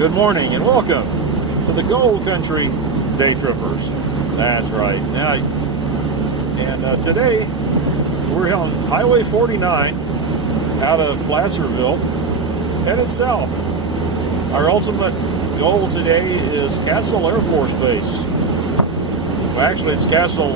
Good morning and welcome to the Gold Country Day Trippers. That's right. Now, and today we're on Highway 49 out of Placerville, headed south. Our ultimate goal today is Castle Air Force Base. Well, actually, it's Castle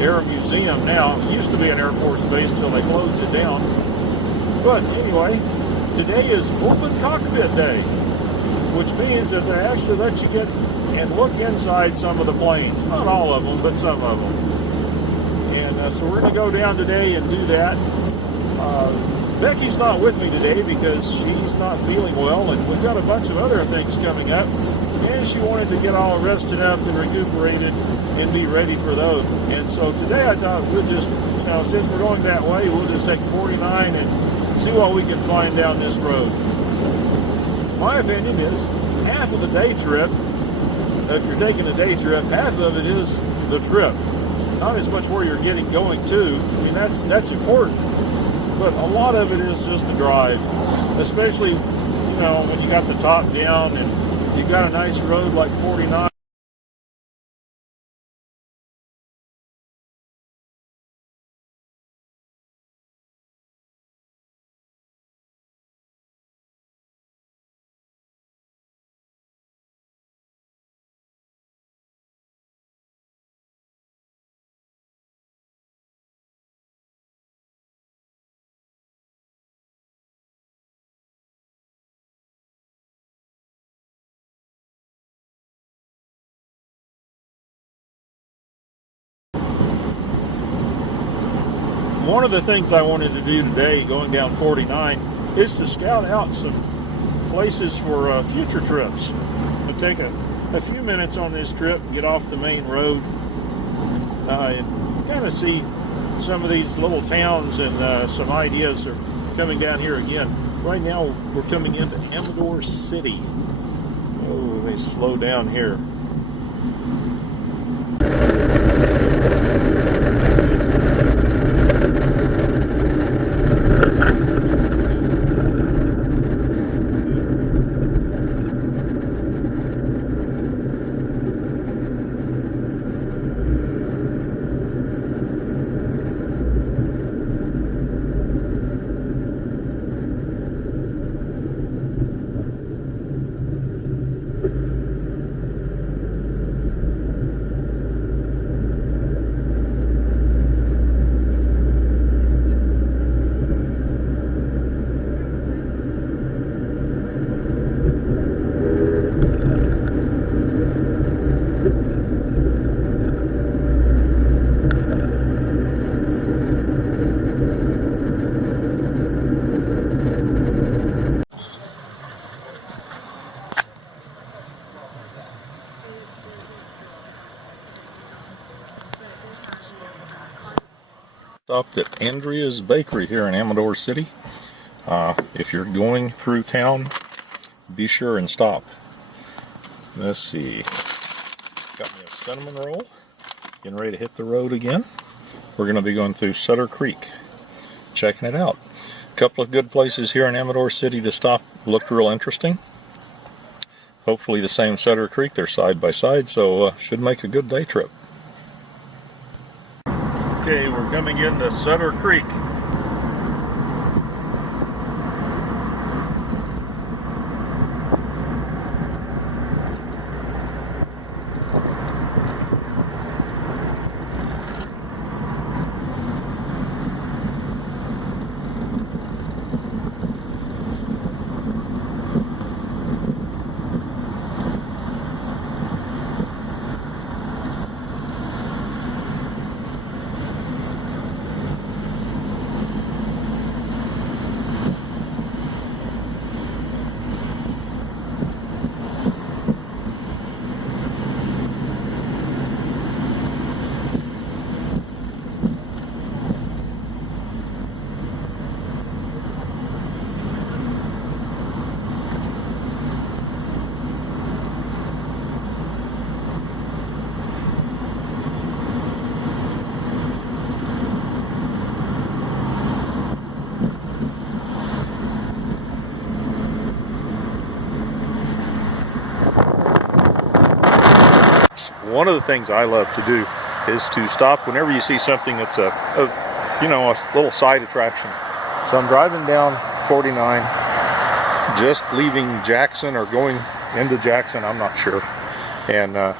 Air Museum now. It used to be an Air Force base till they closed it down. But anyway, today is Open Cockpit Day, which means that they actually let you get and look inside some of the planes. Not all of them, but some of them. And so we're going to go down today and do that. Becky's not with me today because she's not feeling well, and we've got a bunch of other things coming up, and she wanted to get all rested up and recuperated and be ready for those. And so today I thought we'll just, since we're going that way, we'll just take 49 and see what we can find down this road. My opinion is half of the day trip, if you're taking a day trip, half of it is the trip. Not as much where you're going to. I mean, that's important. But a lot of it is just the drive. Especially, when you got the top down and you got a nice road like 49. One of the things I wanted to do today, going down 49, is to scout out some places for future trips. To take a few minutes on this trip, get off the main road, and kind of see some of these little towns and some ideas are coming down here again. Right now, we're coming into Amador City. Oh, they slow down here. Stopped at Andrea's Bakery here in Amador City. If you're going through town, be sure and stop. Let's see. Got me a cinnamon roll. Getting ready to hit the road again. We're going to be going through Sutter Creek. Checking it out. A couple of good places here in Amador City to stop. Looked real interesting. Hopefully the same Sutter Creek. They're side by side, so should make a good day trip. Okay, we're coming into Sutter Creek. one of the things I love to do is to stop whenever you see something that's a little side attraction. So I'm driving down 49, just leaving Jackson or going into Jackson, I'm not sure, and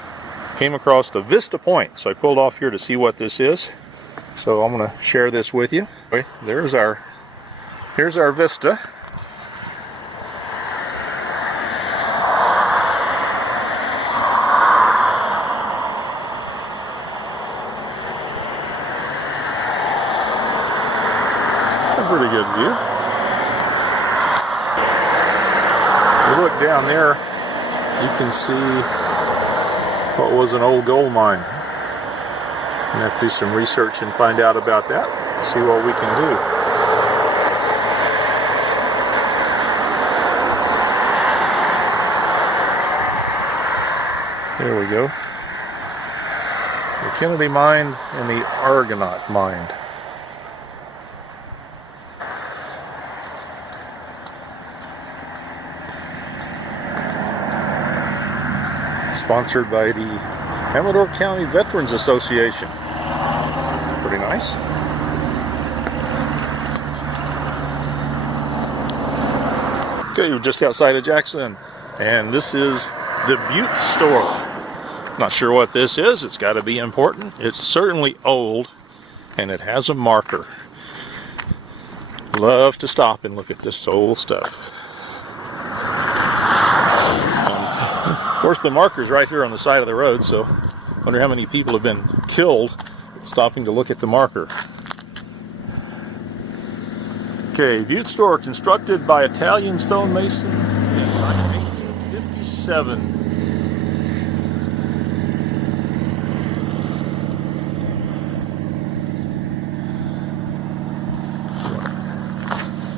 came across the Vista Point. So I pulled off here to see what this is. So I'm going to share this with you. Okay, here's our vista. A pretty good view. If you look down there, you can see what was an old gold mine. I'm going to have to do some research and find out about that, see what we can do. There we go. The Kennedy Mine and the Argonaut Mine. Sponsored by the Atwater County Veterans Association. Pretty nice. Okay, we're just outside of Jackson, and this is the Butte store. Not sure what this is. It's got to be important. It's certainly old, and it has a marker. Love to stop and look at this old stuff. Of course, the marker's right here on the side of the road, so I wonder how many people have been killed stopping to look at the marker. Okay, Butte store, constructed by Italian stonemason in 1857.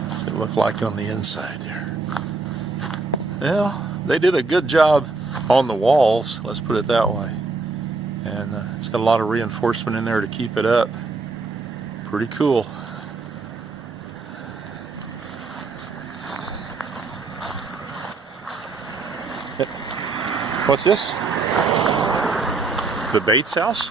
What's it look like on the inside there? Well, they did a good job on the walls, let's put it that way. And it's got a lot of reinforcement in there to keep it up. Pretty cool. What's this? The Bates house?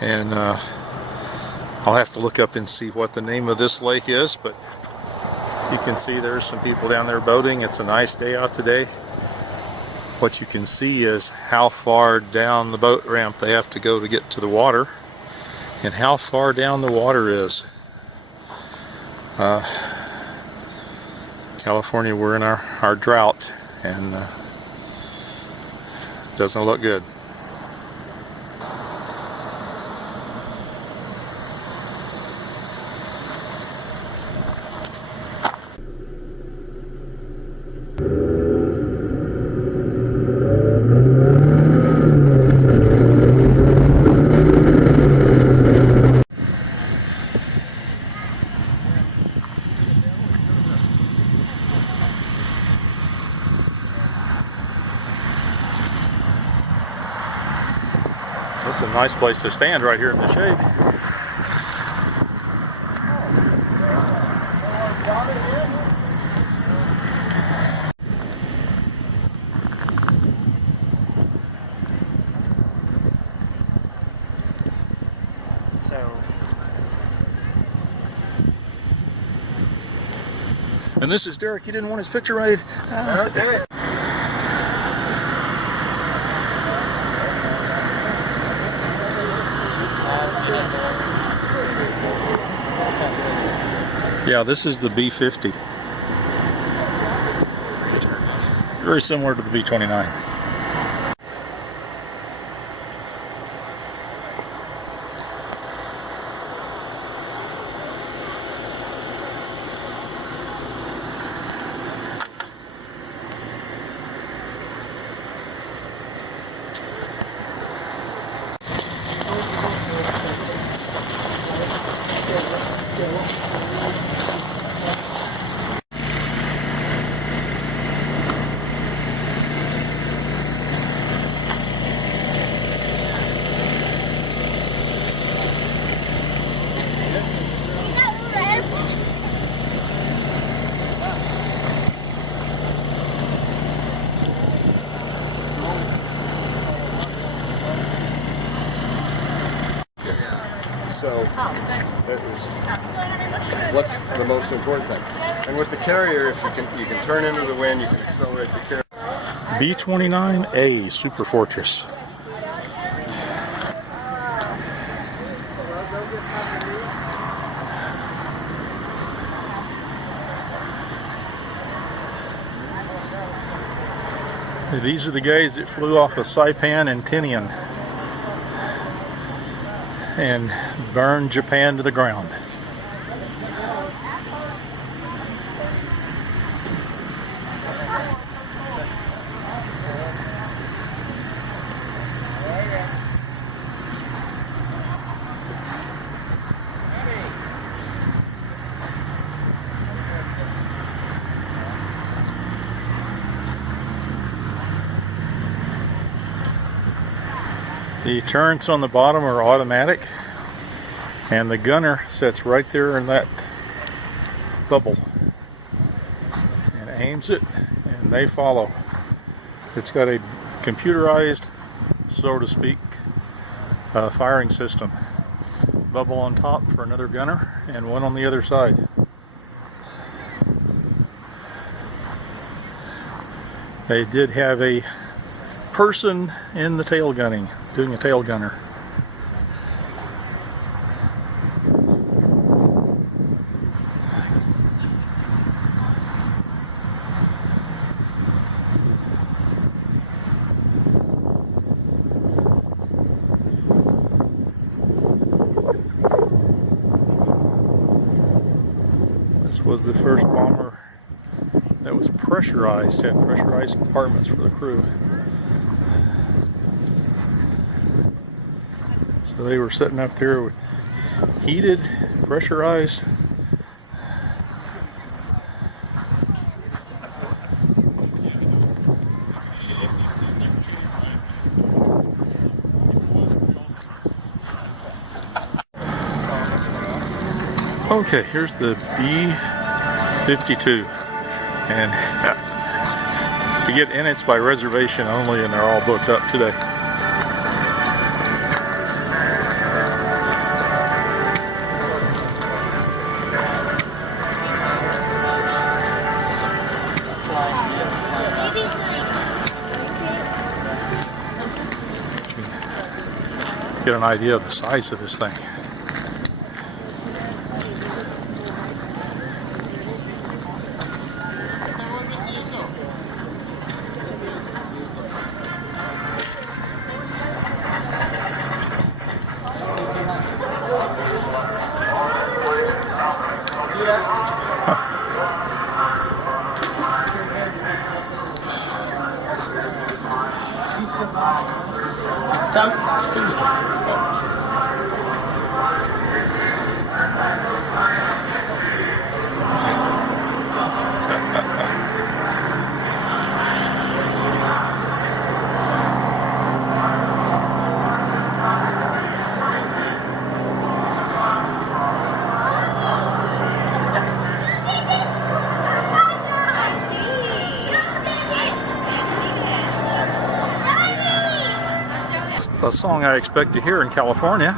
And I'll have to look up and see what the name of this lake is, but you can see there's some people down there boating. It's a nice day out today. what you can see is how far down the boat ramp they have to go to get to the water, and how far down the water is. California, we're in our drought, and it doesn't look good. This is a nice place to stand right here in the shade. And this is Derek. He didn't want his picture made. Okay. Yeah, this is the B50. Very similar to the B29. So that was what's the most important thing. And with the carrier, if you can turn into the wind, you can accelerate the carrier. B29A Super Fortress. These are the guys that flew off of Saipan and Tinian and burned Japan to the ground. The turrets on the bottom are automatic, and the gunner sits right there in that bubble and aims it, and they follow. It's got a computerized, so to speak, firing system. Bubble on top for another gunner and one on the other side. They did have a person in the tail gunning, doing a tail gunner. This was the first bomber that was pressurized, had pressurized compartments for the crew. So they were sitting up there with heated, pressurized. Okay, here's the B52, and to get in it's by reservation only, and they're all booked up today. get an idea of the size of this thing. A song I expect to hear in California.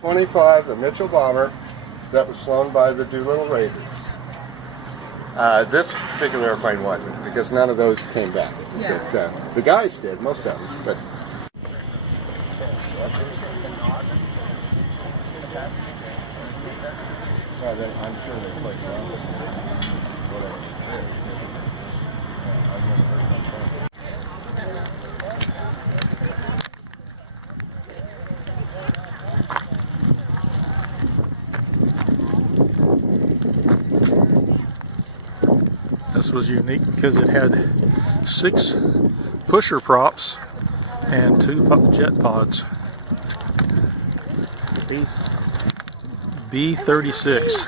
.25, the Mitchell bomber that was flown by the Doolittle Raiders. This particular airplane wasn't, because none of those came back. Yeah. But, the guys did, most of them. But I'm sure there's like This was unique because it had 6 pusher props and 2 jet pods. B-36.